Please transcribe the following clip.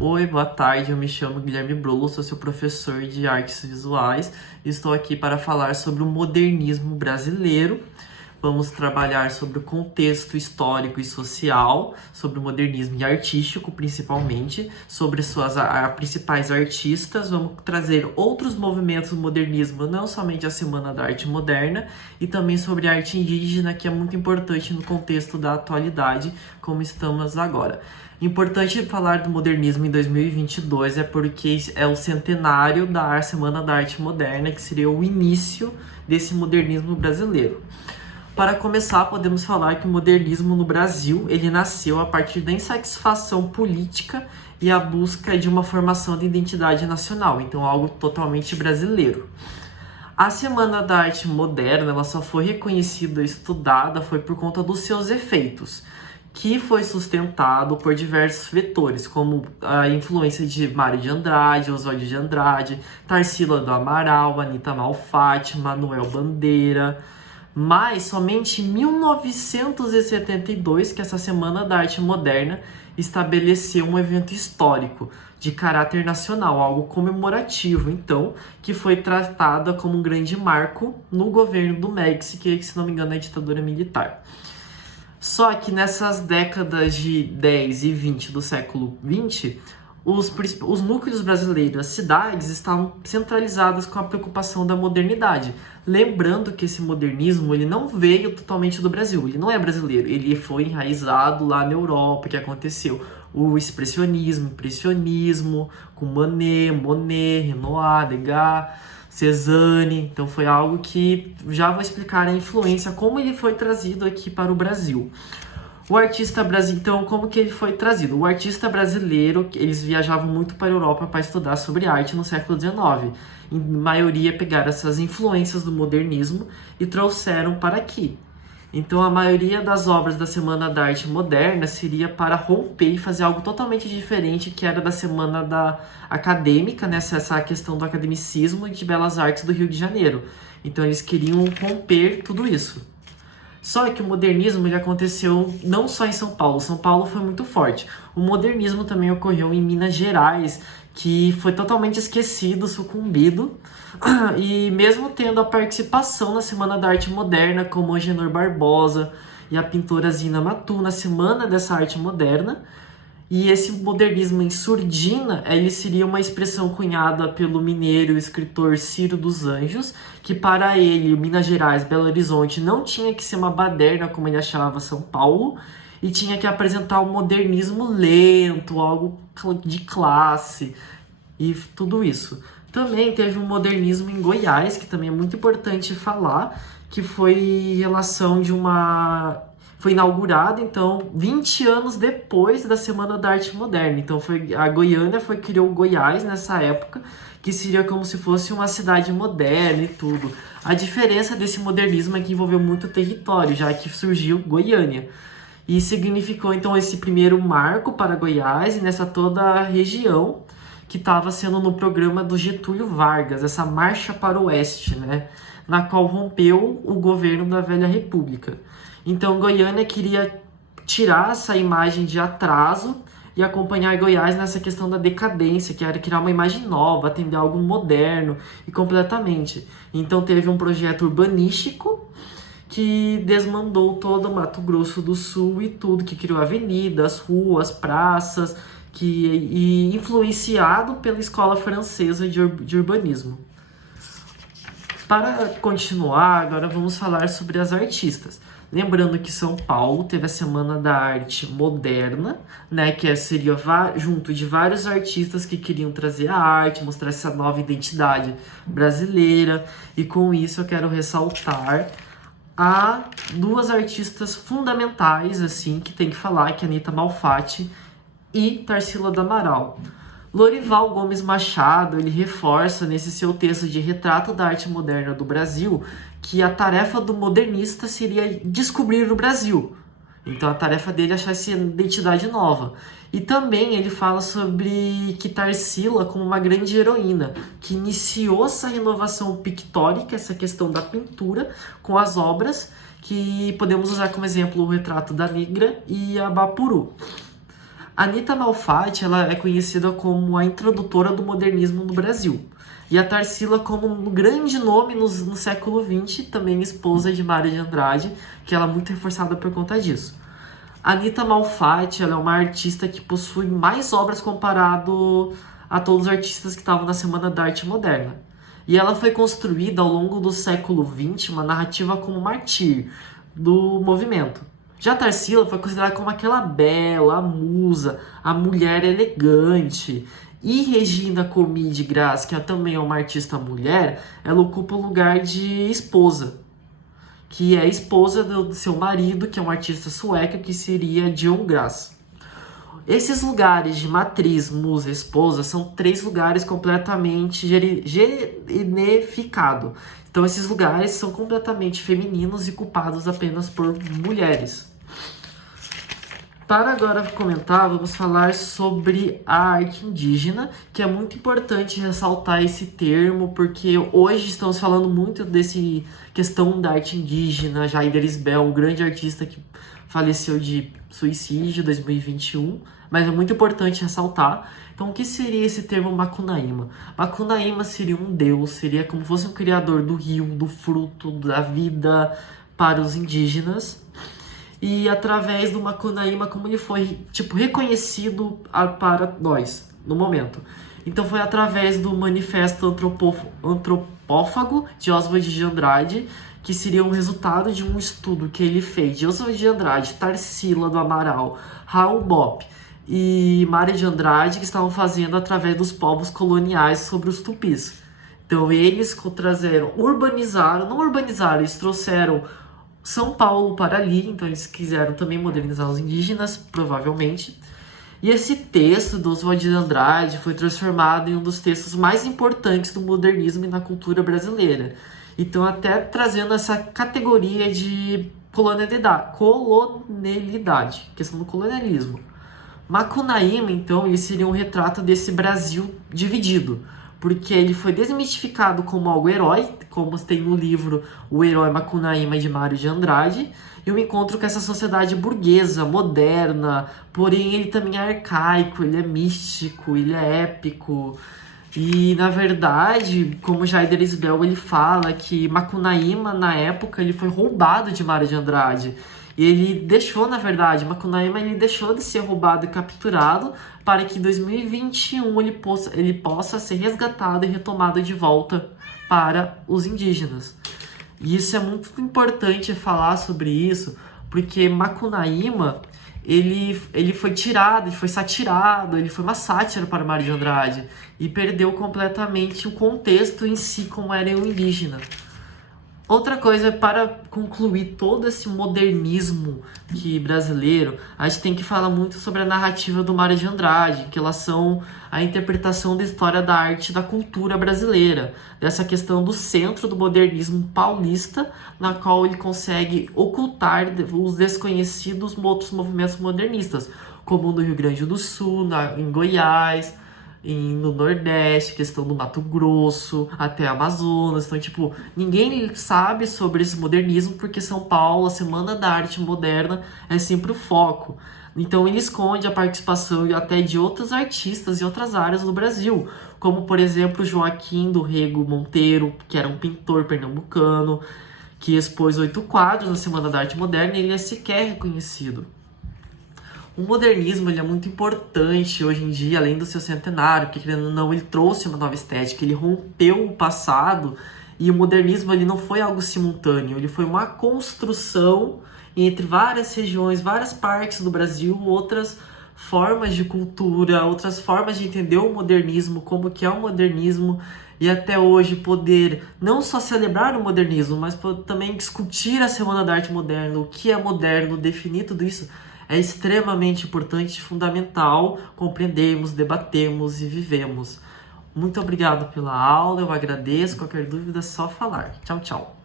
Oi, boa tarde. Eu me chamo Guilherme Brolo, sou seu professor de artes visuais. Estou aqui para falar sobre o modernismo brasileiro. Vamos trabalhar sobre o contexto histórico e social, sobre o modernismo e artístico, principalmente, sobre suas principais artistas. Vamos trazer outros movimentos do modernismo, não somente a Semana da Arte Moderna, e também sobre a arte indígena, que é muito importante no contexto da atualidade, como estamos agora. Importante falar do modernismo em 2022 é porque é o centenário da Semana da Arte Moderna, que seria o início desse modernismo brasileiro. Para começar, podemos falar que o modernismo no Brasil ele nasceu a partir da insatisfação política e a busca de uma formação de identidade nacional, então algo totalmente brasileiro. A Semana da Arte Moderna ela só foi reconhecida e estudada foi por conta dos seus efeitos, que foi sustentado por diversos vetores, como a influência de Mário de Andrade, Oswald de Andrade, Tarsila do Amaral, Anita Malfatti, Manuel Bandeira. Mas somente em 1972 que essa Semana da Arte Moderna estabeleceu um evento histórico de caráter nacional, algo comemorativo, então, que foi tratada como um grande marco no governo do Médici, que, se não me engano, é a ditadura militar. Só que nessas décadas de 10 e 20 do século 20, os núcleos brasileiros, as cidades, estavam centralizadas com a preocupação da modernidade. Lembrando que esse modernismo ele não veio totalmente do Brasil, ele não é brasileiro, ele foi enraizado lá na Europa, que aconteceu o expressionismo, impressionismo, com Monet, Renoir, Degas, Cézanne. Então foi algo que já vou explicar a influência, como ele foi trazido aqui para o Brasil. O artista brasileiro, então, como que ele foi trazido? O artista brasileiro, eles viajavam muito para a Europa para estudar sobre arte no século XIX. Em maioria pegaram essas influências do modernismo e trouxeram para aqui. Então, a maioria das obras da Semana da Arte Moderna seria para romper e fazer algo totalmente diferente que era da Semana da Acadêmica, né? Essa questão do academicismo e de belas artes do Rio de Janeiro. Então, eles queriam romper tudo isso. Só que o modernismo ele aconteceu não só em São Paulo. São Paulo foi muito forte. O modernismo também ocorreu em Minas Gerais, que foi totalmente esquecido, sucumbido. E mesmo tendo a participação na Semana da Arte Moderna, como Agenor Barbosa e a pintora Zina Matu, na Semana dessa Arte Moderna, e esse modernismo em surdina, ele seria uma expressão cunhada pelo mineiro e escritor Ciro dos Anjos, que para ele, Minas Gerais, Belo Horizonte, não tinha que ser uma baderna como ele achava São Paulo, e tinha que apresentar um modernismo lento, algo de classe, e tudo isso. Também teve um modernismo em Goiás, que também é muito importante falar, que foi em relação de uma... Foi inaugurado, então, 20 anos depois da Semana da Arte Moderna. Então, a Goiânia criou Goiás nessa época, que seria como se fosse uma cidade moderna e tudo. A diferença desse modernismo é que envolveu muito território, já que surgiu Goiânia. E significou, então, esse primeiro marco para Goiás e nessa toda a região que estava sendo no programa do Getúlio Vargas, essa marcha para o oeste, né? Na qual rompeu o governo da Velha República. Então, Goiânia queria tirar essa imagem de atraso e acompanhar Goiás nessa questão da decadência, que era criar uma imagem nova, atender algo moderno e completamente. Então, teve um projeto urbanístico que desmandou todo o Mato Grosso do Sul e tudo, que criou avenidas, ruas, praças, e influenciado pela escola francesa de urbanismo. Para continuar, agora vamos falar sobre as artistas. Lembrando que São Paulo teve a Semana da Arte Moderna, né, que seria junto de vários artistas que queriam trazer a arte, mostrar essa nova identidade brasileira. E com isso eu quero ressaltar a duas artistas fundamentais, assim, que tem que falar, que é Anita Malfatti e Tarsila do Amaral. Lorival Gomes Machado, ele reforça nesse seu texto de Retrato da Arte Moderna do Brasil que a tarefa do modernista seria descobrir o Brasil. Então a tarefa dele é achar essa identidade nova. E também ele fala sobre que Tarsila como uma grande heroína, que iniciou essa renovação pictórica, essa questão da pintura, com as obras que podemos usar como exemplo o Retrato da Negra e a Bapuru. Anita Malfatti, ela é conhecida como a introdutora do modernismo no Brasil. E a Tarsila como um grande nome no século XX, também esposa de Mário de Andrade, que ela é muito reforçada por conta disso. Anita Malfatti, ela é uma artista que possui mais obras comparado a todos os artistas que estavam na Semana da Arte Moderna. E ela foi construída ao longo do século XX, uma narrativa como mártir do movimento. Já Tarsila foi considerada como aquela bela, a musa, a mulher elegante. E Regina Comi de Graz, que também é uma artista mulher, ela ocupa o lugar de esposa, que é a esposa do seu marido, que é um artista sueco, que seria John Graz. Esses lugares de matriz, musa e esposa são 3 lugares completamente genificados. Então esses lugares são completamente femininos e ocupados apenas por mulheres. Para agora comentar, vamos falar sobre a arte indígena, que é muito importante ressaltar esse termo, porque hoje estamos falando muito desse questão da arte indígena. Jair Elisbel, um grande artista que faleceu de suicídio em 2021, mas é muito importante ressaltar. Então, o que seria esse termo Macunaíma? Macunaíma seria um deus, seria como se fosse um criador do rio, do fruto, da vida para os indígenas. E através do Macunaíma, como ele foi reconhecido para nós no momento. Então foi através do manifesto antropófago de Oswald de Andrade, que seria um resultado de um estudo que ele fez de Oswald de Andrade, Tarsila do Amaral, Raul Bopp e Mário de Andrade, que estavam fazendo através dos povos coloniais sobre os tupis. Então eles eles trouxeram São Paulo para ali, então eles quiseram também modernizar os indígenas, provavelmente. E esse texto do Oswald de Andrade foi transformado em um dos textos mais importantes do modernismo e na cultura brasileira. Então até trazendo essa categoria de colonialidade, questão do colonialismo. Macunaíma, então, ele seria um retrato desse Brasil dividido, porque ele foi desmistificado como algo herói, como tem no livro O Herói Macunaíma de Mário de Andrade, e o encontro com essa sociedade burguesa, moderna, porém ele também é arcaico, ele é místico, ele é épico. E, na verdade, como Jair Elisbel, ele fala que Macunaíma, na época, ele foi roubado de Mário de Andrade. E ele deixou, na verdade, Macunaíma ele deixou de ser roubado e capturado para que em 2021 ele possa ser resgatado e retomado de volta para os indígenas. E isso é muito importante falar sobre isso, porque Macunaíma ele foi tirado, ele foi satirado, ele foi uma sátira para Mário de Andrade e perdeu completamente o contexto em si como era o indígena. Outra coisa, para concluir todo esse modernismo brasileiro, a gente tem que falar muito sobre a narrativa do Mário de Andrade, em relação à interpretação da história da arte e da cultura brasileira, dessa questão do centro do modernismo paulista, na qual ele consegue ocultar os desconhecidos outros movimentos modernistas, como no Rio Grande do Sul, em Goiás, no Nordeste, questão do Mato Grosso, até Amazonas. Então, ninguém sabe sobre esse modernismo porque São Paulo, a Semana da Arte Moderna, é sempre o foco. Então, ele esconde a participação até de outros artistas e outras áreas do Brasil, como, por exemplo, Joaquim do Rego Monteiro, que era um pintor pernambucano, que expôs 8 quadros na Semana da Arte Moderna e ele é sequer reconhecido. O modernismo ele é muito importante hoje em dia, além do seu centenário, porque, querendo ou não, ele trouxe uma nova estética, ele rompeu o passado, e o modernismo ele não foi algo simultâneo, ele foi uma construção entre várias regiões, várias partes do Brasil, outras formas de cultura, outras formas de entender o modernismo, como que é o modernismo, e até hoje poder não só celebrar o modernismo, mas também discutir a Semana da Arte Moderna, o que é moderno, definir tudo isso. É extremamente importante e fundamental compreendermos, debatermos e vivemos. Muito obrigado pela aula, eu agradeço. Qualquer dúvida é só falar. Tchau, tchau.